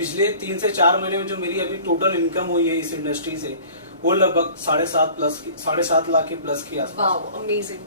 पिछले 3 से 4 महीने में जो मेरी अभी टोटल इनकम हुई है इस इंडस्ट्री से, वो लगभग 7.5 लाख के प्लस की आसपास। Wow, amazing.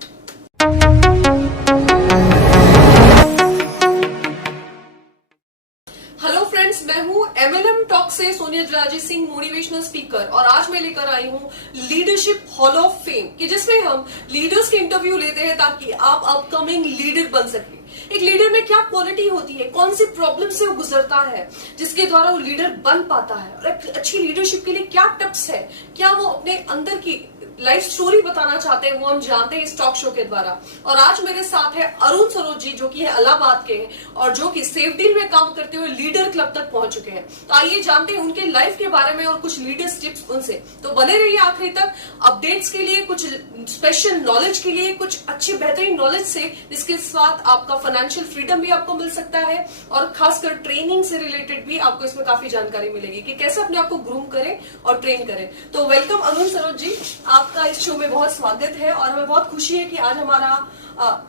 हेलो फ्रेंड्स, मैं हूँ MLM टॉक से सोनिया राजेश सिंह, मोटिवेशनल स्पीकर, और आज मैं लेकर आई हूँ लीडरशिप हॉल ऑफ फेम कि जिसमें हम लीडर्स के इंटरव्यू लेते हैं ताकि आप अपकमिंग लीडर बन सके। एक लीडर में क्या क्वालिटी होती है, कौन सी प्रॉब्लम से वो गुजरता है जिसके द्वारा वो लीडर बन पाता है, और एक अच्छी लीडरशिप के लिए क्या टिप्स है, क्या वो अपने अंदर की लाइफ स्टोरी बताना चाहते हैं, वो हम जानते हैं इस टॉक शो के द्वारा। और आज मेरे साथ है अरुण सरोज जी, जो कि है इलाहाबाद के हैं और जो कि सेफ डील में काम करते हुए लीडर क्लब तक पहुंच चुके हैं। तो आइए जानते हैं उनके लाइफ के बारे में और कुछ लीडर्स टिप्स उनसे। तो बने रहिए आखिरी तक अपडेट्स के लिए, कुछ स्पेशल नॉलेज के लिए, कुछ अच्छी बेहतरीन नॉलेज से, जिसके साथ आपका फाइनेंशियल फ्रीडम भी आपको मिल सकता है और खासकर ट्रेनिंग से रिलेटेड भी आपको इसमें काफी जानकारी मिलेगी कि कैसे अपने आप को ग्रूम करें और ट्रेन करें। तो वेलकम अरुण सरोज जी, आपका इस शो में बहुत स्वागत है और हमें बहुत खुशी है कि आज हमारा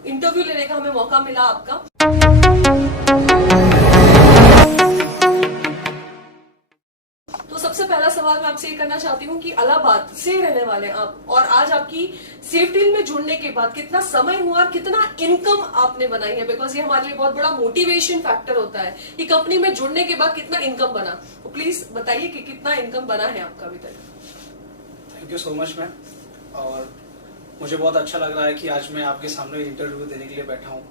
इंटरव्यू लेने का हमें मौका मिला आपका। तो सबसे पहला सवाल मैं आपसे ये करना चाहती हूँ कि इलाहाबाद से रहने वाले आप, और आज आपकी सेफ डील में जुड़ने के बाद कितना समय हुआ और कितना इनकम आपने बनाई है, बिकॉज ये हमारे लिए बहुत बड़ा मोटिवेशन फैक्टर होता है कि कंपनी में जुड़ने के बाद कितना इनकम बना। तो प्लीज बताइए कि कितना इनकम बना है आपका अभी तक। Thank you so much ma'am, और मुझे बहुत अच्छा लग रहा है कि आज मैं आपके सामने इंटरव्यू देने के लिए बैठा हूँ।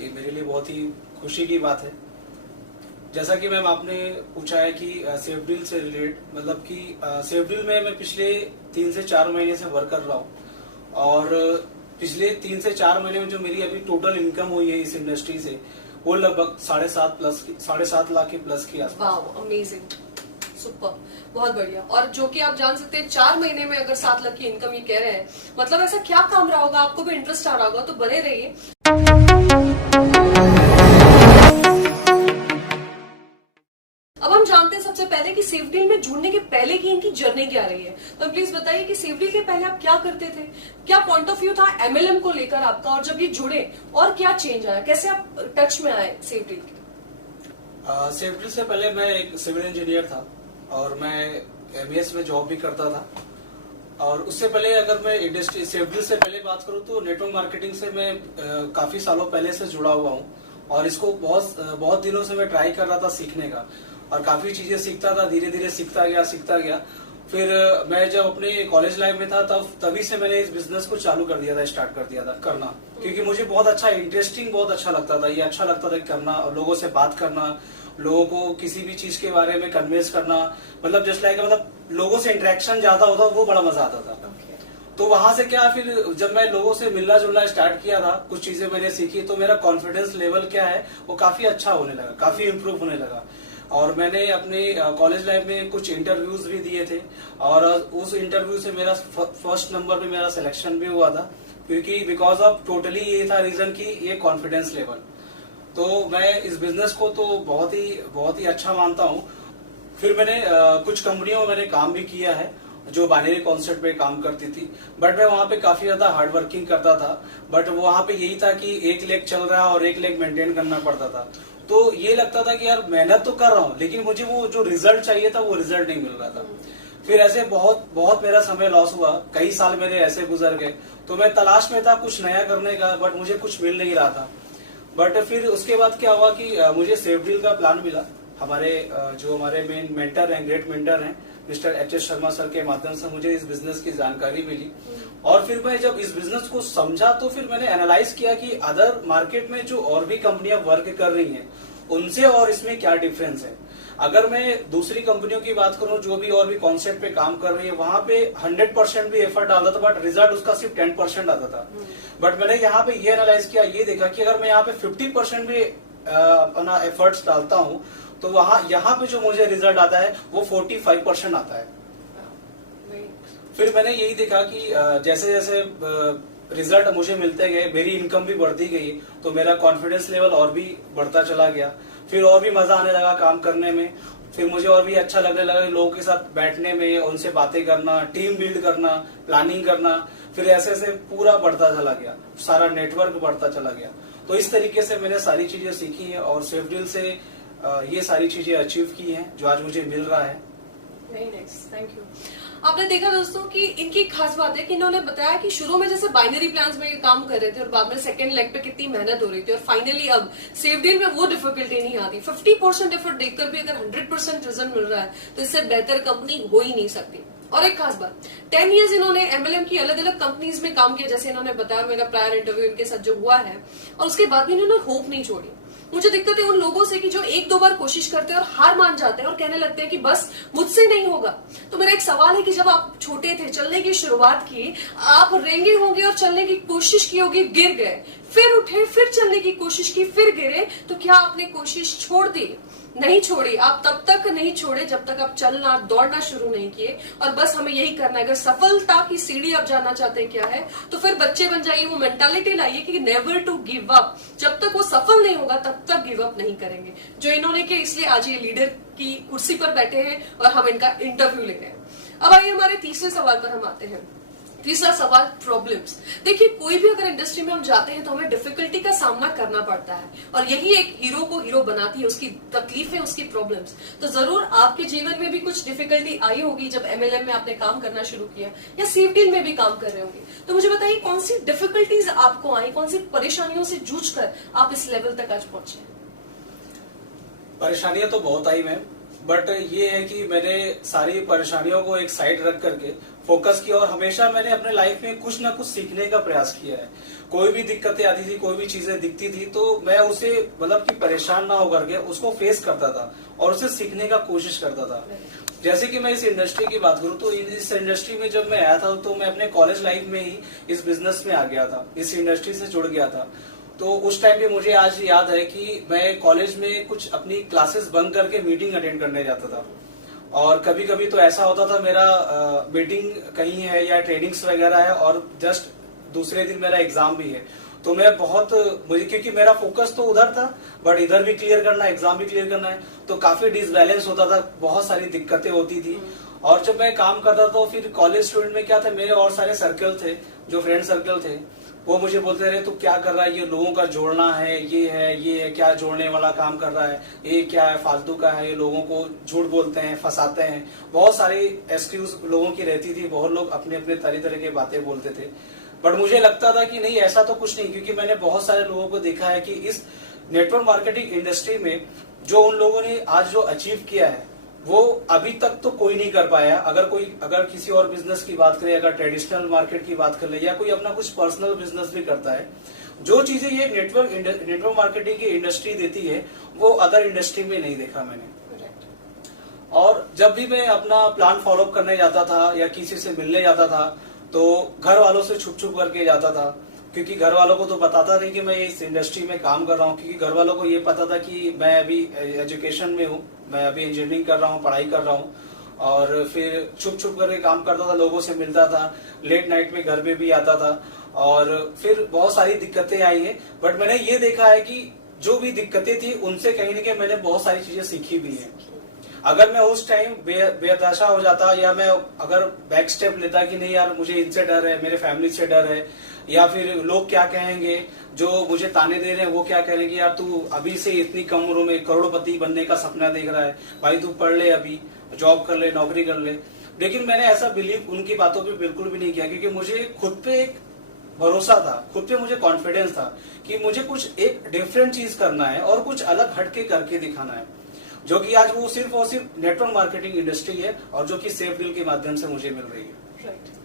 ये मेरे लिए बहुत ही खुशी की बात है। जैसा कि मैम आपने पूछा है कि सेफ डील से रिलेट, मतलब कि सेफ डील में मैं पिछले 3 से 4 महीने से वर्क कर रहा हूँ, और पिछले 3 से 4 महीने में जो मेरी अभी टोटल इनकम हुई है इस इंडस्ट्री से, वो लगभग 7.5 लाख के प्लस की आसपास। वाओ, अमेजिंग, सुपर, बहुत बढ़िया। और जो कि आप जान सकते हैं 4 महीने में अगर 7 लाख की इनकम ये कह रहे हैं, मतलब ऐसा क्या काम रहा होगा, आपको भी इंटरेस्ट आ रहा होगा, तो बने रहिए। अब हम जानते हैं सबसे पहले कि सेफ डील में जुड़ने के पहले की इनकी जर्नी क्या रही है। तो प्लीज बताइए कि सेफ डील के पहले आप क्या करते थे, क्या पॉइंट ऑफ व्यू था MLM को लेकर आपका, और जब ये जुड़े और क्या चेंज आया, कैसे आप टच में आए सेफ डील के। सेफ डील से पहले मैं एक सिविल इंजीनियर था और मैं MES में जॉब भी करता था। और उससे पहले अगर मैं इंडस्ट्री सेफ डील से पहले बात करूं तो नेटवर्क मार्केटिंग से मैं काफी सालों पहले से जुड़ा हुआ हूं, और इसको बहुत दिनों से मैं ट्राई कर रहा था सीखने का, और काफी चीजें सीखता था, धीरे धीरे सीखता गया। फिर मैं जब अपने कॉलेज लाइफ में था तभी से मैंने इस बिजनेस को स्टार्ट कर दिया था करना, क्योंकि मुझे बहुत अच्छा बहुत अच्छा लगता था। ये अच्छा लगता था करना, और लोगों से बात करना, लोगों को किसी भी चीज के बारे में कन्विंस करना, मतलब जस्ट लाइक मतलब लोगों से इंटरेक्शन ज्यादा होता, वो बड़ा मजा आता था। तो वहां से क्या, फिर जब मैं लोगों से मिलना जुलना स्टार्ट किया था, कुछ चीजें मैंने सीखी, तो मेरा कॉन्फिडेंस लेवल क्या है वो काफी अच्छा होने लगा, काफी इम्प्रूव होने लगा। और मैंने अपने कॉलेज लाइफ में कुछ इंटरव्यूज भी दिए थे, और उस इंटरव्यू से मेरा फर्स्ट नंबर पे मेरा सिलेक्शन भी हुआ था, क्योंकि बिकॉज ऑफ टोटली ये था रीजन कि ये कॉन्फिडेंस लेवल। तो मैं इस बिजनेस को तो बहुत ही अच्छा मानता हूँ। फिर मैंने कुछ कंपनियों में मैंने काम भी किया है जो बाइनरी कॉन्सेप्ट पे काम करती थी, बट मैं वहाँ पे काफी ज्यादा हार्ड वर्किंग करता था। बट वहाँ पे यही था कि एक लेग चल रहा है और एक लेग मेंटेन करना पड़ता था। तो ये लगता था कि यार मेहनत तो कर रहा हूँ, लेकिन मुझे वो जो रिजल्ट चाहिए था वो रिजल्ट नहीं मिल रहा था। फिर ऐसे बहुत मेरा समय लॉस हुआ, कई साल मेरे ऐसे गुजर गए। तो मैं तलाश में था कुछ नया करने का, बट मुझे कुछ मिल नहीं रहा था। बट फिर उसके बाद क्या हुआ कि मुझे सेफ डील का प्लान मिला। जो हमारे मेन मेंटर हैं, ग्रेट मेंटर हैं, मिस्टर HS शर्मा सर के माध्यम से मुझे इस बिजनेस की जानकारी मिली। और फिर मैं जब इस बिजनेस को समझा तो फिर मैंने एनालाइज किया कि अदर मार्केट में जो और भी कंपनियां वर्क कर रही हैं उनसे और इसमें क्या डिफरेंस है। अगर मैं दूसरी कंपनियों की बात करूं जो भी और भी कॉन्सेप्ट पे काम कर रही है, वहां पे 100% भी एफर्ट डालता था, बट रिजल्ट उसका सिर्फ 10% आता था। बट मैंने यहाँ पे ये एनालाइज किया, ये देखा कि अगर मैं यहाँ पे 50% भी अपना एफर्ट्स डालता हूँ तो यहाँ पे जो मुझे रिजल्ट आता है वो 45% आता है। फिर मैंने यही देखा कि जैसे जैसे रिजल्ट मुझे मिलते गए, मेरी इनकम भी बढ़ती गई, तो मेरा कॉन्फिडेंस लेवल और भी बढ़ता चला गया। फिर और भी मजा आने लगा काम करने में। फिर मुझे और भी अच्छा लगने लगा लोगों के साथ बैठने में, उनसे बातें करना, टीम बिल्ड करना, प्लानिंग करना। फिर ऐसे ऐसे पूरा बढ़ता चला गया, सारा नेटवर्क बढ़ता चला गया। तो इस तरीके से मैंने सारी चीजें सीखी है, और सेफ डील से ये सारी चीजें अचीव की हैं जो आज मुझे मिल रहा है। Very nice, thank you. आपने देखा दोस्तों कि इनकी खास बात है कि इन्होंने बताया कि शुरू में जैसे बाइनरी प्लान्स में ये काम कर रहे थे और बाद में सेकंड लेग पे कितनी मेहनत हो रही थी और फाइनली अब सेफ डील में वो डिफिकल्टी नहीं आती। 50% एफर्ट देखकर भी अगर 100% रिजल्ट मिल रहा है तो इससे बेहतर कंपनी हो ही नहीं सकती। और एक खास बात, 10 इयर्स इन्होंने एमएलएम की अलग अलग कंपनीज में काम किया, जैसे इन्होंने बताया, मेरा प्रायर इंटरव्यू इनके साथ जो हुआ है, और उसके बाद भी इन्होंने होप नहीं छोड़ी। मुझे दिक्कत है उन लोगों से कि जो एक दो बार कोशिश करते हैं और हार मान जाते हैं और कहने लगते हैं कि बस मुझसे नहीं होगा। तो मेरा एक सवाल है कि जब आप छोटे थे, चलने की शुरुआत की, आप रेंगे होंगे और चलने की कोशिश की होगी, गिर गए, फिर उठे, फिर चलने की कोशिश की, फिर गिरे, तो क्या आपने कोशिश छोड़ दी? नहीं छोड़ी। आप तब तक नहीं छोड़े जब तक आप चलना, दौड़ना शुरू नहीं किए। और बस हमें यही करना है, अगर सफलता की सीढ़ी आप जानना चाहते हैं क्या है, तो फिर बच्चे बन जाइए, वो मेंटालिटी लाइए कि नेवर टू गिव अप। जब तक वो सफल नहीं होगा तब तक गिव अप नहीं करेंगे, जो इन्होंने किया। इसलिए आज ये लीडर की कुर्सी पर बैठे हैं और हम इनका इंटरव्यू ले रहे हैं। अब आइए हमारे तीसरे सवाल पर हम आते हैं। तीसरा सवाल, प्रॉब्लम्स। देखिए, कोई भी अगर इंडस्ट्री में हम जाते हैं तो हमें डिफिकल्टी का सामना करना पड़ता है और यही एक हीरो को हीरो बनाती है, उसकी तकलीफें, उसकी प्रॉब्लम्स। तो जरूर आपके जीवन में भी कुछ डिफिकल्टी आई होगी जब एमएलएम में आपने काम करना शुरू किया या सेफ डील में भी काम कर रहे होंगे। तो मुझे बताइए, कौन सी डिफिकल्टीज आपको आई, कौन सी परेशानियों से जूझकर आप इस लेवल तक आज पहुंचे? परेशानियां तो बहुत आई मैम, बट ये है कि मैंने सारी परेशानियों को एक साइड रख करके फोकस किया और हमेशा मैंने अपने लाइफ में कुछ ना कुछ सीखने का प्रयास किया है। कोई भी दिक्कतें आती थी, कोई भी चीजें दिखती थी, तो मैं उसे मतलब कि परेशान ना होकर के उसको फेस करता था और उसे सीखने का कोशिश करता था। जैसे कि मैं इस इंडस्ट्री की बात करूं तो इस इंडस्ट्री में जब मैं आया था तो मैं अपने कॉलेज लाइफ में ही इस बिजनेस में आ गया था, इस इंडस्ट्री से जुड़ गया था। तो उस टाइम पे मुझे आज याद है कि मैं कॉलेज में कुछ अपनी क्लासेस बंक करके मीटिंग अटेंड करने जाता था और कभी कभी तो ऐसा होता था मेरा मीटिंग कहीं है या ट्रेनिंग्स वगैरह है और जस्ट दूसरे दिन मेरा एग्जाम भी है, तो मैं मुझे क्योंकि मेरा फोकस तो उधर था बट इधर भी क्लियर करना है, एग्जाम भी क्लियर करना है, तो काफी डिसबैलेंस होता था, बहुत सारी दिक्कतें होती थी। और जब मैं काम करता था तो फिर कॉलेज स्टूडेंट में क्या था, मेरे और सारे सर्कल थे, जो फ्रेंड सर्कल थे, वो मुझे बोलते रहे तू क्या कर रहा है, ये लोगों का जोड़ना है, ये है क्या जोड़ने वाला काम कर रहा है, ये क्या है, फालतू का है, ये लोगों को झूठ बोलते हैं, फंसाते हैं। बहुत सारी एक्सक्यूज लोगों की रहती थी, बहुत लोग अपने अपने तरह तरह की बातें बोलते थे। बट मुझे लगता था कि नहीं, ऐसा तो कुछ नहीं, क्योंकि मैंने बहुत सारे लोगों को देखा है कि इस नेटवर्क मार्केटिंग इंडस्ट्री में जो उन लोगों ने आज जो अचीव किया है वो अभी तक तो कोई नहीं कर पाया। अगर किसी और बिजनेस की बात करें, अगर ट्रेडिशनल मार्केट की बात कर ले या कोई अपना कुछ पर्सनल बिजनेस भी करता है, जो चीजें ये नेटवर्क मार्केटिंग की इंडस्ट्री देती है वो अदर इंडस्ट्री में नहीं देखा मैंने। और जब भी मैं अपना प्लान फॉलो करने जाता था या किसी से मिलने जाता था तो घर वालों से छुप छुप करके जाता था, क्योंकि घर वालों को तो बताता नहीं कि मैं इस इंडस्ट्री में काम कर रहा हूँ, क्योंकि घर वालों को ये पता था कि मैं अभी एजुकेशन में हूँ, मैं अभी इंजीनियरिंग कर रहा हूँ, पढ़ाई कर रहा हूँ। और फिर छुप छुप करके काम करता था, लोगों से मिलता था, लेट नाइट में घर में भी आता था और फिर बहुत सारी दिक्कतें आई है। बट मैंने ये देखा है कि जो भी दिक्कतें थी उनसे कहीं ना कहीं मैंने बहुत सारी चीजें सीखी भी है। अगर मैं उस टाइम बेहताशा हो जाता या मैं अगर बैक स्टेप लेता कि नहीं यार मुझे इनसे डर है, मेरे फैमिली से डर है, या फिर लोग क्या कहेंगे, जो मुझे ताने दे रहे हैं वो क्या कहेंगे, यार तू अभी से इतनी कम उम्र में करोड़पति बनने का सपना देख रहा है, भाई तू पढ़ ले, अभी जॉब कर ले, नौकरी कर ले। लेकिन मैंने ऐसा बिलीव उनकी बातों पे बिल्कुल भी नहीं किया, क्योंकि मुझे खुद पे एक भरोसा था, खुद पे मुझे कॉन्फिडेंस था कि मुझे कुछ एक डिफरेंट चीज करना है और कुछ अलग हटके करके दिखाना है, जो कि आज वो सिर्फ और सिर्फ नेटवर्क मार्केटिंग इंडस्ट्री है और जो कि सेफ डील के माध्यम से मुझे मिल रही है। राइट।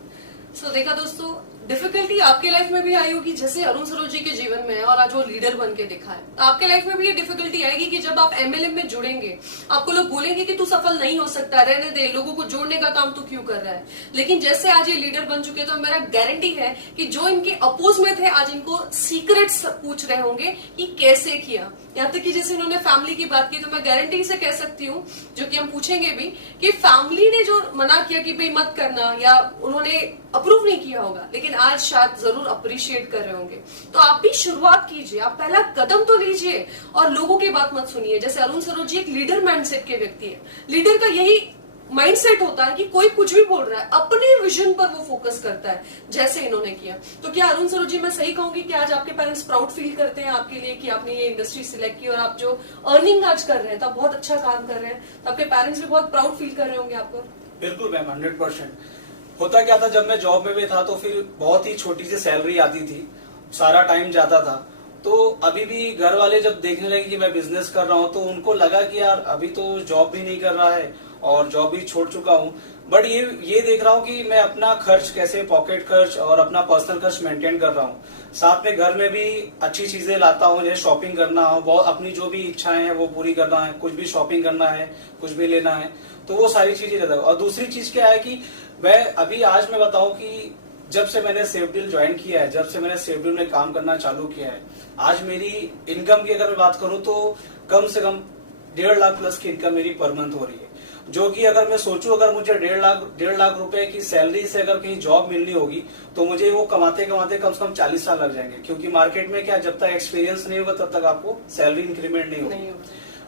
सो देखा दोस्तों, डिफिकल्टी आपके लाइफ में भी आई होगी जैसे अरुण सरोज जी के जीवन में है और आज वो लीडर बन के दिखा है। तो आपके लाइफ में भी ये डिफिकल्टी आएगी कि जब आप एमएलएम में जुड़ेंगे आपको लोग बोलेंगे कि तू सफल नहीं हो सकता, रहने दे, लोगों को जोड़ने का काम तू क्यों कर रहा है। लेकिन जैसे आज ये लीडर बन चुके तो मेरा गारंटी है कि जो इनके अपोज में थे आज इनको सीक्रेट्स पूछ रहे होंगे कि कैसे किया। यहाँ तक कि जैसे इन्होंने फैमिली की बात की तो मैं गारंटी से कह सकती हूँ, जो कि हम पूछेंगे भी, कि फैमिली ने जो मना किया कि भाई मत करना या उन्होंने अप्रूव नहीं किया होगा, लेकिन आज शायद जरूर अप्रिशिएट कर रहे होंगे। तो आप भी शुरुआत कीजिए, आप पहला कदम तो लीजिए और लोगों की बात मत सुनिए। जैसे अरुण सरोज जी एक लीडर माइंडसेट के व्यक्ति है, लीडर का यही माइंडसेट होता है कि कोई कुछ भी बोल रहा है, अपने विजन पर वो फोकस करता है, जैसे इन्होंने किया। तो क्या अरुण सरोज जी, मैं सही कहूंगी कि आज आपके पेरेंट्स प्राउड फील करते हैं आपके लिए कि आपने ये इंडस्ट्री सिलेक्ट की और आप जो अर्निंग आज कर रहे हैं, तो आप बहुत अच्छा काम कर रहे हैं, तो आपके पेरेंट्स भी बहुत प्राउड फील कर रहे होंगे आपको? बिल्कुल मैम, 100%। होता क्या था, जब मैं जॉब में भी था तो फिर बहुत ही छोटी सी सैलरी आती थी, सारा टाइम जाता था। तो अभी भी घर वाले जब देखने लगे कि मैं बिजनेस कर रहा हूँ तो उनको लगा कि यार अभी तो जॉब भी नहीं कर रहा है और जॉब भी छोड़ चुका हूँ, बट ये देख रहा हूँ कि मैं अपना खर्च कैसे, पॉकेट खर्च और अपना पर्सनल खर्च मेंटेन कर रहा हूँ। साथ में घर में भी अच्छी चीजें लाता हूँ, जैसे शॉपिंग करना हो, बहुत अपनी जो भी इच्छाएं हैं वो पूरी करना है, कुछ भी शॉपिंग करना है, कुछ भी लेना है, तो वो सारी चीजें रहता है। और दूसरी चीज क्या है कि मैं अभी आज मैं बताऊं कि जब से मैंने सेफडील ज्वाइन किया है, जब से मैंने सेफडील में काम करना चालू किया है, आज मेरी इनकम की अगर मैं बात करूं तो कम से कम 1.5 लाख प्लस की इनकम मेरी पर मंथ हो रही है। जो कि अगर मैं सोचूं, अगर मुझे 1.5 लाख रुपए की सैलरी से अगर कहीं जॉब मिलनी होगी तो मुझे वो कमाते कमाते कम से कम 40 साल लग जाएंगे, क्योंकि मार्केट में क्या, जब तक एक्सपीरियंस नहीं होगा तब तक आपको सैलरी इंक्रीमेंट नहीं होगी।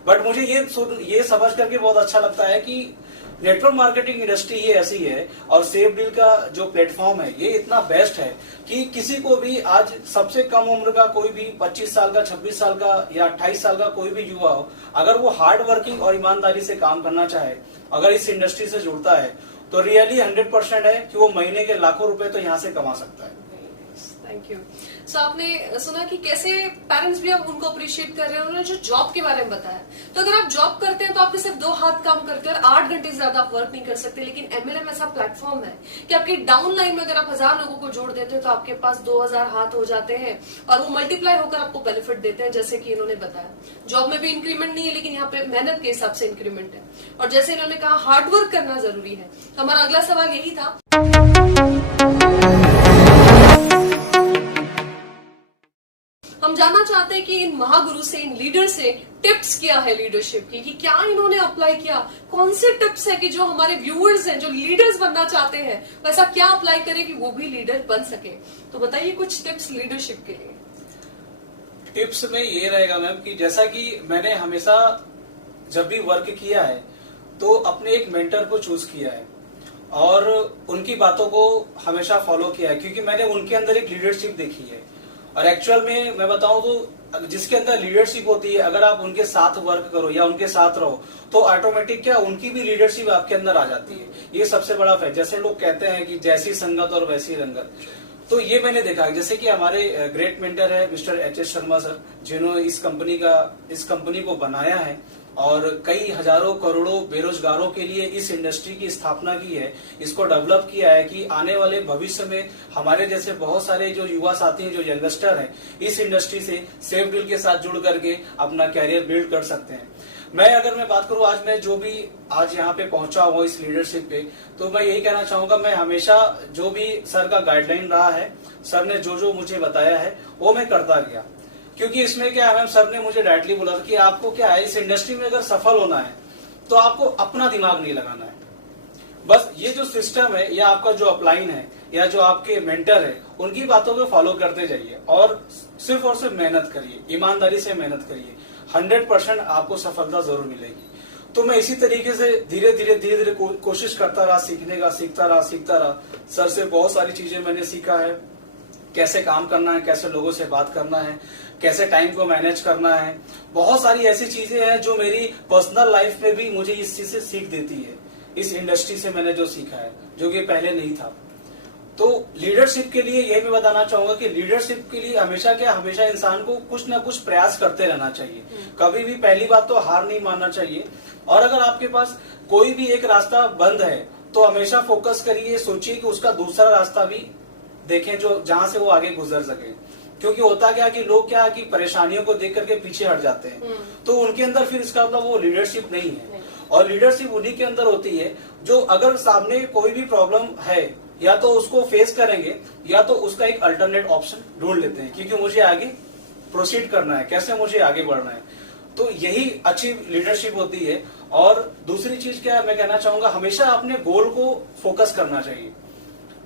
बट मुझे ये समझ करके बहुत अच्छा लगता है कि नेटवर्क मार्केटिंग इंडस्ट्री ये ऐसी है और सेफडील का जो प्लेटफॉर्म है ये इतना बेस्ट है कि किसी को भी आज सबसे कम उम्र का कोई भी 25 साल का, 26 साल का या 28 साल का कोई भी युवा हो, अगर वो हार्ड वर्किंग और ईमानदारी से काम करना चाहे, अगर इस इंडस्ट्री से जुड़ता है तो रियली 100% है कि वो महीने के लाखों रुपए तो यहाँ से कमा सकता है। Thank you. सो आपने सुना कि कैसे पेरेंट्स भी अब उनको अप्रिशिएट कर रहे हैं, उन्होंने जो जॉब के बारे में बताया। तो अगर आप जॉब करते हैं तो आपके सिर्फ 2 हाथ काम करते हैं और 8 घंटे से ज्यादा आप वर्क नहीं कर सकते, लेकिन एमएलएम ऐसा प्लेटफॉर्म है कि आपके डाउन लाइन में अगर आप 1000 लोगों को जोड़ देते हैं तो आपके पास 2000 हाथ हो जाते हैं और वो मल्टीप्लाई होकर आपको बेनिफिट देते हैं, जैसे कि इन्होंने बताया। जॉब में भी इंक्रीमेंट नहीं है, लेकिन यहाँ पे मेहनत के हिसाब से इंक्रीमेंट है, और जैसे इन्होंने कहा हार्डवर्क करना जरूरी है। तो हमारा अगला सवाल यही था, हम जानना चाहते हैं कि इन महागुरु से, इन लीडर से टिप्स क्या है लीडरशिप की, कि क्या इन्होंने अप्लाई किया, कौन से टिप्स है कि जो हमारे व्यूअर्स हैं, जो लीडर्स बनना चाहते हैं, वैसा क्या अप्लाई करें कि वो भी लीडर बन सके। तो बताइए कुछ टिप्स लीडरशिप के लिए। टिप्स में ये रहेगा मैम कि जैसा कि मैंने हमेशा जब भी वर्क किया है तो अपने एक मेंटर को चूज किया है और उनकी बातों को हमेशा फॉलो किया है, क्योंकि मैंने उनके अंदर एक लीडरशिप देखी है। और एक्चुअल में मैं बताऊं तो जिसके अंदर लीडरशिप होती है, अगर आप उनके साथ वर्क करो या उनके साथ रहो तो ऑटोमेटिक क्या, उनकी भी लीडरशिप आपके अंदर आ जाती है। ये सबसे बड़ा फैक्ट, जैसे लोग कहते हैं कि जैसी संगत और वैसी रंगत, तो ये मैंने देखा। जैसे कि हमारे ग्रेट मेंटर है मिस्टर एच.एस. शर्मा सर, जिन्होंने इस कंपनी को बनाया है और कई हजारों करोड़ों बेरोजगारों के लिए इस इंडस्ट्री की स्थापना की है, इसको डेवलप किया है कि आने वाले भविष्य में हमारे जैसे बहुत सारे जो युवा साथी हैं, जो यंगस्टर हैं, इस इंडस्ट्री से सेफडील के साथ जुड़ करके अपना कैरियर बिल्ड कर सकते हैं। अगर मैं बात करूं, आज मैं जो भी आज यहाँ पे पहुंचा हुआ इस लीडरशिप पे, तो मैं यही कहना चाहूंगा, मैं हमेशा जो भी सर का गाइडलाइन रहा है, सर ने जो जो मुझे बताया है वो मैं करता गया। क्योंकि इसमें क्या है मैम, सर ने मुझे डायरेक्टली बोला था कि आपको क्या है, इस इंडस्ट्री में अगर सफल होना है तो आपको अपना दिमाग नहीं लगाना है, बस ये जो सिस्टम है या आपका जो अपलाइन है या जो आपके मेंटर है, उनकी बातों को फॉलो करते जाइए और सिर्फ मेहनत करिए, ईमानदारी से मेहनत करिए, 100% आपको सफलता जरूर मिलेगी। तो मैं इसी तरीके से धीरे धीरे कोशिश करता रहा, सीखने का, सीखता रहा। सर से बहुत सारी चीजें मैंने सीखा है, कैसे काम करना है, कैसे लोगों से बात करना है, कैसे टाइम को मैनेज करना है। बहुत सारी ऐसी चीजें हैं जो मेरी पर्सनल लाइफ में भी मुझे इस चीज से सीख देती है। इस इंडस्ट्री से मैंने जो सीखा है, जो कि पहले नहीं था। तो लीडरशिप के लिए यही मैं बताना चाहूंगा कि लीडरशिप के लिए हमेशा इंसान को कुछ ना कुछ प्रयास करते रहना चाहिए। कभी भी पहली बात तो हार नहीं मानना चाहिए, और अगर आपके पास कोई भी एक रास्ता बंद है तो हमेशा फोकस करिए, सोचिए कि उसका दूसरा रास्ता भी देखें जो जहां से वो आगे गुजर सके। क्योंकि होता क्या कि लोग क्या कि परेशानियों को देख करके पीछे हट जाते हैं, तो उनके अंदर फिर इसका मतलब वो लीडरशिप नहीं है। और लीडरशिप उन्हीं के अंदर होती है जो अगर सामने कोई भी प्रॉब्लम है, या तो उसको फेस करेंगे या तो उसका एक अल्टरनेट ऑप्शन ढूंढ लेते हैं, क्योंकि मुझे आगे प्रोसीड करना है, कैसे मुझे आगे बढ़ना है। तो यही अच्छी लीडरशिप होती है। और दूसरी चीज क्या है, मैं कहना चाहूंगा, हमेशा अपने गोल को फोकस करना चाहिए,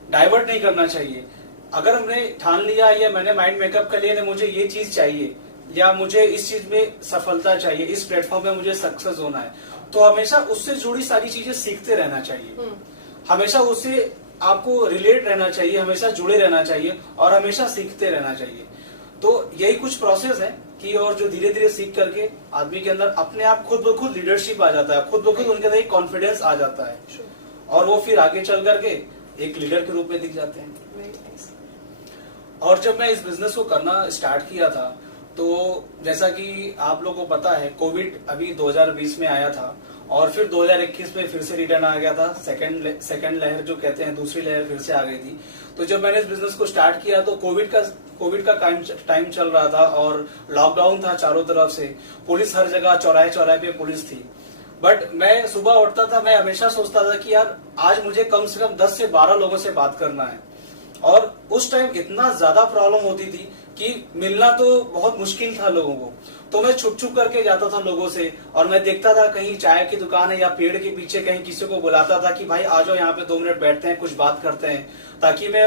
डाइवर्ट नहीं करना चाहिए। अगर हमने ठान लिया या मैंने माइंड मेकअप कर लिया, मुझे ये चीज चाहिए या मुझे इस चीज में सफलता चाहिए, इस प्लेटफॉर्म में मुझे सक्सेस होना है, तो हमेशा उससे जुड़ी सारी चीजें सीखते रहना चाहिए, हमेशा उससे आपको रिलेट रहना चाहिए, हमेशा जुड़े रहना चाहिए और हमेशा सीखते रहना चाहिए। तो यही कुछ प्रोसेस है कि और जो धीरे धीरे सीख करके आदमी के अंदर अपने आप खुद ब खुद लीडरशिप आ जाता है, खुद ब खुद उनके अंदर एक कॉन्फिडेंस आ जाता है और वो फिर आगे चल करके एक लीडर के रूप में दिख जाते हैं। और जब मैं इस बिजनेस को करना स्टार्ट किया था तो जैसा कि आप लोगों को पता है, कोविड अभी 2020 में आया था और फिर 2021 में फिर से रिटर्न आ गया था। सेकंड लहर जो कहते हैं, दूसरी लहर फिर से आ गई थी। तो जब मैंने इस बिजनेस को स्टार्ट किया तो कोविड का टाइम चल रहा था और लॉकडाउन था चारों तरफ से, पुलिस हर जगह, चौराहे चौराहे पे पुलिस थी। बट मैं सुबह उठता था, मैं हमेशा सोचता था कि यार आज मुझे कम से कम 10 से 12 लोगों से बात करना है। और उस टाइम इतना ज्यादा प्रॉब्लम होती थी कि मिलना तो बहुत मुश्किल था लोगों को। तो मैं छुप छुप करके जाता था लोगों से और मैं देखता था कहीं चाय की दुकान है या पेड़ के पीछे कहीं किसी को बुलाता था कि भाई आ जाओ यहाँ पे 2 मिनट बैठते हैं, कुछ बात करते हैं, ताकि मैं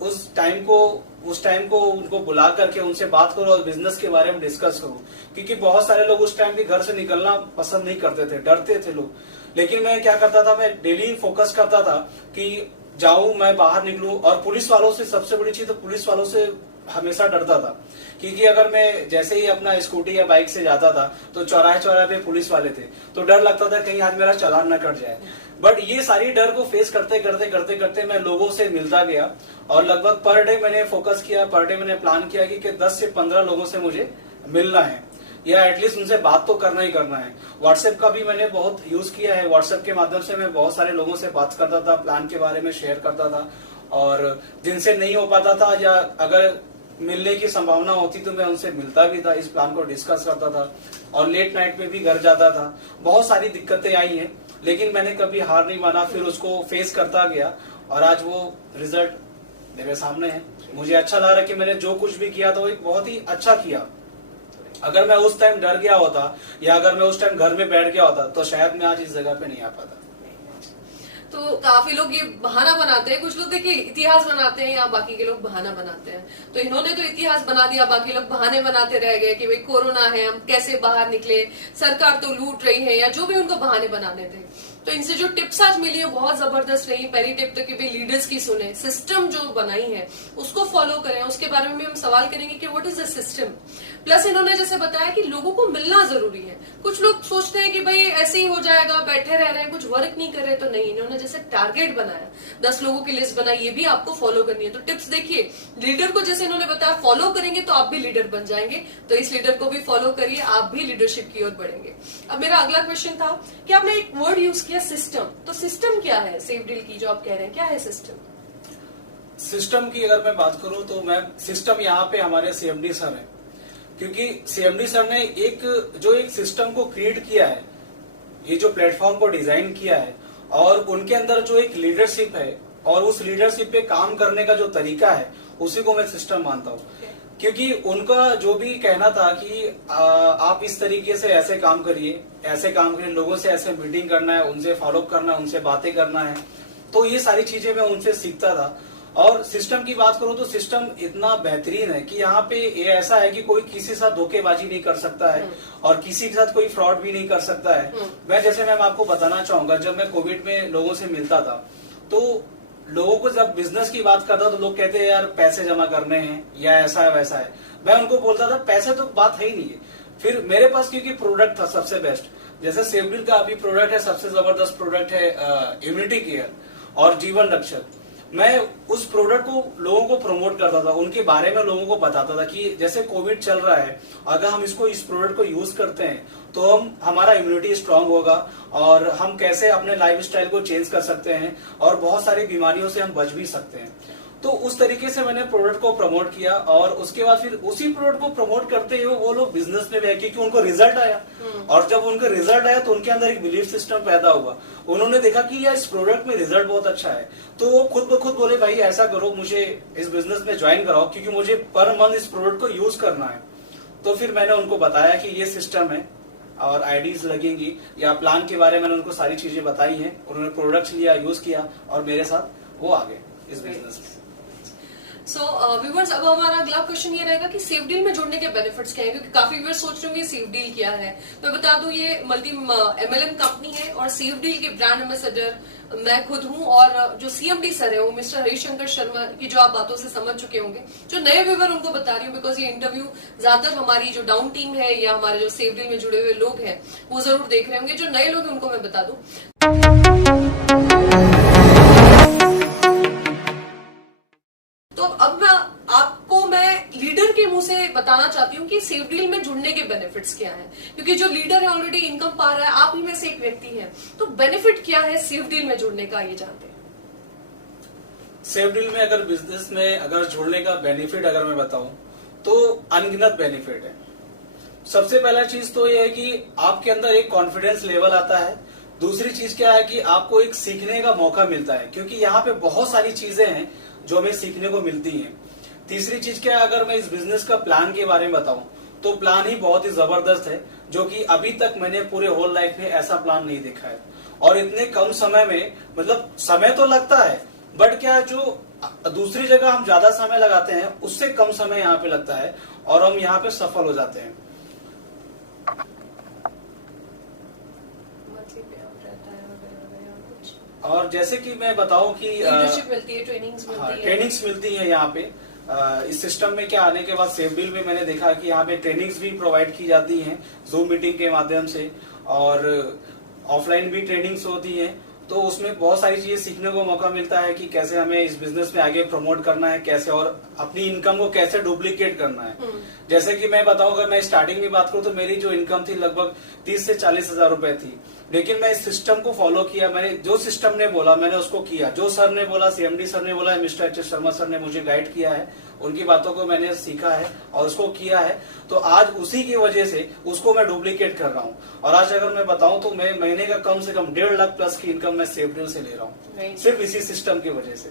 उस टाइम को उनको बुला करके उनसे बात करूं और बिजनेस के बारे में डिस्कस करूं। क्योंकि बहुत सारे लोग उस टाइम भी घर से निकलना पसंद नहीं करते थे, डरते थे लोग। लेकिन मैं क्या करता था, मैं डेली फोकस करता था कि जाऊं, मैं बाहर निकलूं। और पुलिस वालों से, सबसे बड़ी चीज तो पुलिस वालों से हमेशा डरता था, क्योंकि अगर मैं जैसे ही अपना स्कूटी या बाइक से जाता था तो चौराहे चौराहे पे पुलिस वाले थे, तो डर लगता था कहीं आज मेरा चालान न कट जाए। बट ये सारी डर को फेस करते करते मैं लोगों से मिलता गया और लगभग पर डे मैंने फोकस किया, पर डे मैंने प्लान किया कि 10 से 15 लोगों से मुझे मिलना है या एटलीस्ट उनसे बात तो करना ही करना है। व्हाट्सएप का भी मैंने बहुत यूज किया है। व्हाट्सएप के माध्यम से मैं बहुत सारे लोगों से बात करता था, प्लान के बारे में शेयर करता था और जिनसे नहीं हो पाता था या अगर मिलने की संभावना होती तो मैं उनसे मिलता भी था, इस प्लान को डिस्कस करता था और लेट नाइट में भी घर जाता था। बहुत सारी दिक्कतें आई हैं लेकिन मैंने कभी हार नहीं माना, फिर उसको फेस करता गया और आज वो रिजल्ट मेरे सामने है। मुझे अच्छा लग रहा है कि मैंने जो कुछ भी किया था वो एक बहुत ही अच्छा किया। अगर मैं उस टाइम डर गया होता या अगर मैं उस टाइम घर में बैठ गया होता तो शायद मैं आज इस जगह पे नहीं आ पाता। तो काफी लोग ये बहाना बनाते हैं, कुछ लोग देखिए इतिहास बनाते हैं या बाकी के लोग बहाना बनाते हैं। तो इन्होंने तो इतिहास बना दिया, बाकी लोग बहाने बनाते रह गए कि भाई कोरोना है, हम कैसे बाहर निकले, सरकार तो लूट रही है या जो भी उनको बहाने बनाने थे। तो इनसे जो टिप्स आज मिली है बहुत जबरदस्त रही। पहली टिप तो कि भाई लीडर्स की सुने, सिस्टम जो बनाई है उसको फॉलो करें। उसके बारे में हम सवाल करेंगे कि what is the system. Plus इन्होंने जैसे बताया कि लोगों को मिलना जरूरी है। कुछ लोग सोचते हैं कि भाई ऐसे ही हो जाएगा, बैठे रह रहे हैं, कुछ वर्क नहीं कर रहे, तो नहीं, इन्होंने जैसे टारगेट बनाया, 10 लोगों की लिस्ट बनाई, ये भी आपको फॉलो करनी है। तो टिप्स देखिए, लीडर को जैसे इन्होंने बताया फॉलो करेंगे तो आप भी लीडर बन जाएंगे। तो इस लीडर को भी फॉलो करिए, आप भी लीडरशिप की ओर बढ़ेंगे। अब मेरा अगला क्वेश्चन था कि आपने एक वर्ड यूज किया सिस्टम। तो सिस्टम क्या है सेफ डील की जो आप कह रहे हैं, क्या है सिस्टम? सिस्टम की अगर मैं बात करूं तो मैं सिस्टम यहाँ पे हमारे सीएमडी सर हैं, क्योंकि सीएमडी सर ने एक सिस्टम को क्रिएट किया है, ये जो प्लेटफॉर्म को डिजाइन किया है और उनके अंदर जो एक लीडरशिप है और उस लीडरशिप पे काम करने का जो तरीका है उसी को मैं सिस्टम मानता हूँ। क्योंकि उनका जो भी कहना था कि आप इस तरीके से ऐसे काम करिए, लोगों से ऐसे मीटिंग करना है, उनसे फॉलो करना है, उनसे बातें करना है, तो ये सारी चीजें मैं उनसे सीखता था। और सिस्टम की बात करूं तो सिस्टम इतना बेहतरीन है कि यहाँ पे ये ऐसा है कि कोई किसी के साथ धोखेबाजी नहीं कर सकता है और किसी के साथ कोई फ्रॉड भी नहीं कर सकता है। मैं आपको बताना चाहूंगा, जब मैं कोविड में लोगों से मिलता था तो लोगों को जब बिजनेस की बात करता तो लोग कहते हैं यार पैसे जमा करने हैं या ऐसा है वैसा है। मैं उनको बोलता था पैसे तो बात है ही नहीं है। फिर मेरे पास क्योंकि प्रोडक्ट था सबसे बेस्ट, जैसे सेफडील का अभी प्रोडक्ट है, सबसे जबरदस्त प्रोडक्ट है इम्यूनिटी केयर और जीवन रक्षक। मैं उस प्रोडक्ट को लोगों को प्रमोट करता था, उनके बारे में लोगों को बताता था कि जैसे कोविड चल रहा है, अगर हम इस प्रोडक्ट को यूज करते हैं तो हमारा इम्यूनिटी स्ट्रांग होगा और हम कैसे अपने लाइफस्टाइल को चेंज कर सकते हैं और बहुत सारी बीमारियों से हम बच भी सकते हैं। तो उस तरीके से मैंने प्रोडक्ट को प्रमोट किया और उसके बाद फिर उसी प्रोडक्ट को प्रमोट करते हुए वो लोग बिजनेस में भी आए क्योंकि उनको रिजल्ट आया। और जब उनको रिजल्ट आया तो उनके अंदर एक बिलीफ सिस्टम पैदा हुआ। उन्होंने देखा कि यार इस प्रोडक्ट में रिजल्ट बहुत अच्छा है, तो वो खुद ब खुद बोले भाई ऐसा करो, मुझे इस बिजनेस में ज्वाइन कराओ क्योंकि मुझे पर मंथ इस प्रोडक्ट को यूज करना है। तो फिर मैंने उनको बताया कि ये सिस्टम है और आईडीज लगेंगी या प्लान के बारे में उनको सारी चीजें बताई हैं। उन्होंने प्रोडक्ट्स लिया, यूज किया और मेरे साथ वो आ गए इस बिजनेस में। सो व्यूअर्स, अब हमारा अगला क्वेश्चन ये रहेगा कि सेफ डील में जुड़ने के बेनिफिट्स क्या है, क्योंकि काफी व्यूअर्स सोच रहे होंगे सेफ डील क्या है। मैं बता दूं, ये मल्टी MLM कंपनी है और सेफ डील के ब्रांड एम्बेसडर मैं खुद हूं, और जो CMD सर है वो मिस्टर हरिशंकर शर्मा की जो आप बातों से समझ चुके होंगे। जो नए व्यूअर उनको बता रही हूँ, बिकॉज ये इंटरव्यू ज्यादातर हमारी जो डाउन टीम है या हमारे जो सेफ डील में जुड़े हुए लोग हैं वो जरूर देख रहे होंगे। जो नए लोग हैं उनको मैं बता दूं, तो अब आपको मैं लीडर के मुंह से बताना चाहती हूँ कि सेफ डील में जुड़ने के बेनिफिट्स क्या हैं, क्योंकि जो लीडर है ऑलरेडी इनकम पा रहा है, आप ही में से एक व्यक्ति है, तो बेनिफिट क्या है सेफ डील में जुड़ने का, ये जानते हैं। सेफ डील में अगर बिजनेस में अगर जुड़ने का बेनिफिट अगर मैं बताऊं तो अनगिनत बेनिफिट है। सबसे पहला चीज तो ये है कि आपके अंदर एक कॉन्फिडेंस लेवल आता है। दूसरी चीज क्या है कि आपको एक सीखने का मौका मिलता है, क्योंकि यहाँ पे बहुत सारी चीजें हैं जो हमें सीखने को मिलती हैं। तीसरी चीज क्या है, अगर मैं इस बिजनेस का प्लान के बारे में बताऊं तो प्लान ही बहुत ही जबरदस्त है, जो कि अभी तक मैंने पूरे होल लाइफ में ऐसा प्लान नहीं देखा है। और इतने कम समय में, मतलब समय तो लगता है बट क्या जो दूसरी जगह हम ज्यादा समय लगाते हैं उससे कम समय यहाँ पे लगता है और हम यहाँ पे सफल हो जाते हैं। और जैसे कि मैं बताऊं कि लीडरशिप मिलती है, ट्रेनिंग्स मिलती है यहाँ पे। इस सिस्टम में क्या आने के बाद सेफ डील में मैंने देखा कि यहाँ पे ट्रेनिंग्स भी प्रोवाइड की जाती हैं जूम मीटिंग के माध्यम से, और ऑफलाइन भी ट्रेनिंग्स होती हैं। तो उसमें बहुत सारी चीजें सीखने को मौका मिलता है कि कैसे हमें इस बिजनेस में आगे प्रमोट करना है, कैसे और अपनी इनकम को कैसे डुप्लीकेट करना है। जैसे कि मैं बताऊं, अगर मैं स्टार्टिंग में बात करूं तो मेरी जो इनकम थी लगभग 30 से 40 हजार रुपए थी, लेकिन मैं इस सिस्टम को फॉलो किया। मैंने जो सिस्टम ने बोला मैंने उसको किया, जो सर ने बोला, CMD सर ने बोला, मिस्टर HS शर्मा सर ने मुझे गाइड किया है, उनकी बातों को मैंने सीखा है और उसको किया है। तो आज उसी की वजह से उसको मैं डुप्लीकेट कर रहा हूँ। और आज अगर मैं बताऊं तो मैं महीने का कम से कम 1.5 लाख प्लस की इनकम मैं सेफ डील से ले रहा हूँ, सिर्फ इसी सिस्टम की वजह से।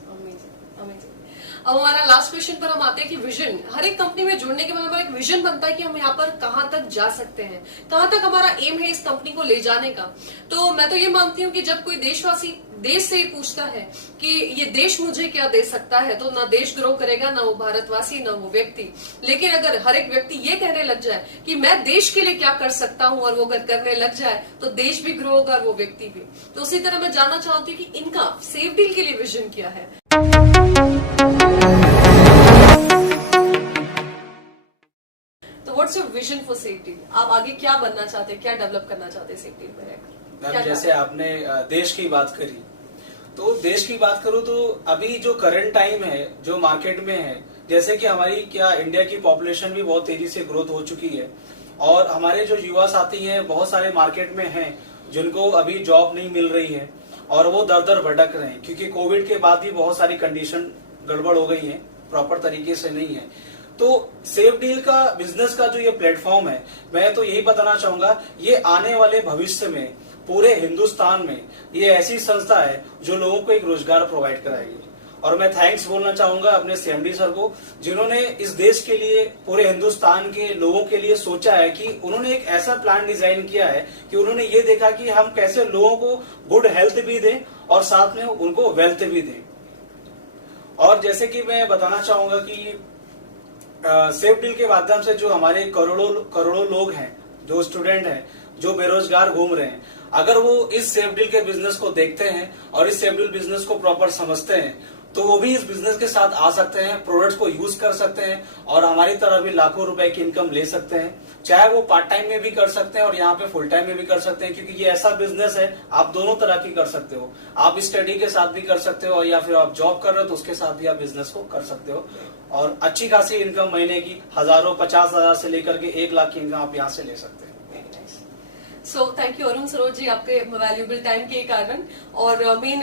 अब हमारा लास्ट क्वेश्चन पर हम आते हैं कि विजन। हर एक कंपनी में जुड़ने के बाद हमारा एक विजन बनता है कि हम यहाँ पर कहाँ तक जा सकते हैं, कहाँ तक हमारा एम है इस कंपनी को ले जाने का। तो मैं तो ये मानती हूँ कि जब कोई देशवासी देश से पूछता है कि ये देश मुझे क्या दे सकता है, तो ना देश ग्रो करेगा, ना वो भारतवासी, ना वो व्यक्ति। लेकिन अगर हर एक व्यक्ति ये कहने लग जाए कि मैं देश के लिए क्या कर सकता हूँ, और वो अगर करने लग जाए तो देश भी ग्रो होगा और वो व्यक्ति भी। तो उसी तरह मैं जानना चाहती हूँ कि इनका सेफ डील के लिए विजन क्या है। What's your vision for safe deal? आप आगे क्या बनना चाहते हैं, क्या डेवलप करना चाहते हैं सेफ डील में रहकर? मैम, जैसे आपने देश की बात करी, तो देश की बात करूं तो अभी जो करंट टाइम है जो मार्केट में है, जैसे कि हमारी क्या इंडिया की पॉपुलेशन भी बहुत तेजी से ग्रोथ हो चुकी है, और हमारे जो युवा साथी हैं बहुत सारे मार्केट में हैं जिनको अभी जॉब नहीं मिल रही है और वो दर दर भटक रहे हैं, क्योंकि कोविड के बाद भी बहुत सारी कंडीशन गड़बड़ हो गई है, प्रॉपर तरीके से नहीं है। तो सेफ डील का बिजनेस का जो ये प्लेटफॉर्म है, मैं तो यही बताना चाहूंगा, ये आने वाले भविष्य में पूरे हिंदुस्तान में ये ऐसी संस्था है जो लोगों को एक रोजगार प्रोवाइड कराएगी। और मैं थैंक्स बोलना चाहूंगा अपने CMD सर को, जिन्होंने इस देश के लिए, पूरे हिंदुस्तान के लोगों के लिए सोचा है कि उन्होंने एक ऐसा प्लान डिजाइन किया है कि उन्होंने ये देखा कि हम कैसे लोगों को गुड हेल्थ भी दें और साथ में उनको वेल्थ भी दें। और जैसे कि मैं बताना चाहूंगा कि सेफ डील के माध्यम से जो हमारे करोड़ों लोग हैं, जो स्टूडेंट हैं, जो बेरोजगार घूम रहे हैं, अगर वो इस सेफ डील के बिजनेस को देखते हैं और इस सेफ डील बिजनेस को प्रॉपर समझते हैं, तो वो भी इस बिजनेस के साथ आ सकते हैं, प्रोडक्ट्स को यूज कर सकते हैं और हमारी तरह भी लाखों रुपए की इनकम ले सकते हैं। चाहे वो पार्ट टाइम में भी कर सकते हैं और यहाँ पे फुल टाइम में भी कर सकते हैं, क्योंकि ये ऐसा बिजनेस है आप दोनों तरह की कर सकते हो। आप स्टडी के साथ भी कर सकते हो, या फिर आप जॉब कर रहे हो तो उसके साथ भी आप बिजनेस को कर सकते हो, और अच्छी खासी इनकम महीने की हजारों, 50,000 से लेकर के 1 लाख की इनकम आप यहाँ से ले सकते हैं। So thank you Arun Saroj ji, आपके वैल्यूएबल टाइम के कारण। और मेन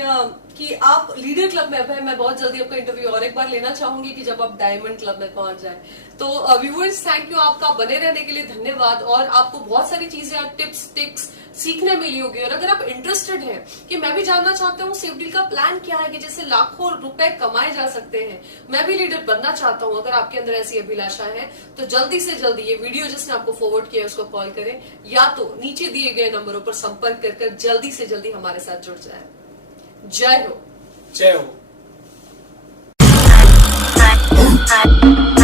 कि आप लीडर क्लब में है, मैं बहुत जल्दी आपका इंटरव्यू और एक बार लेना चाहूंगी कि जब आप डायमंड क्लब में पहुंच जाए। तो व्यूअर्स, थैंक यू, आपका बने रहने के लिए धन्यवाद। और आपको बहुत सारी चीजें, टिप्स टिक्स सीखने मिली होगी। और अगर आप इंटरेस्टेड हैं कि मैं भी जानना चाहता हूँ सेफ डील का प्लान क्या है कि जिससे लाखों रुपए कमाए जा सकते हैं, मैं भी लीडर बनना चाहता हूँ, अगर आपके अंदर ऐसी अभिलाषा है तो जल्दी से जल्दी ये वीडियो जिसने आपको फॉरवर्ड किया है उसको कॉल करें, या तो नीचे दिए गए नंबरों पर संपर्क कर जल्दी से जल्दी हमारे साथ जुड़ जाए। जय हो। जय हो। I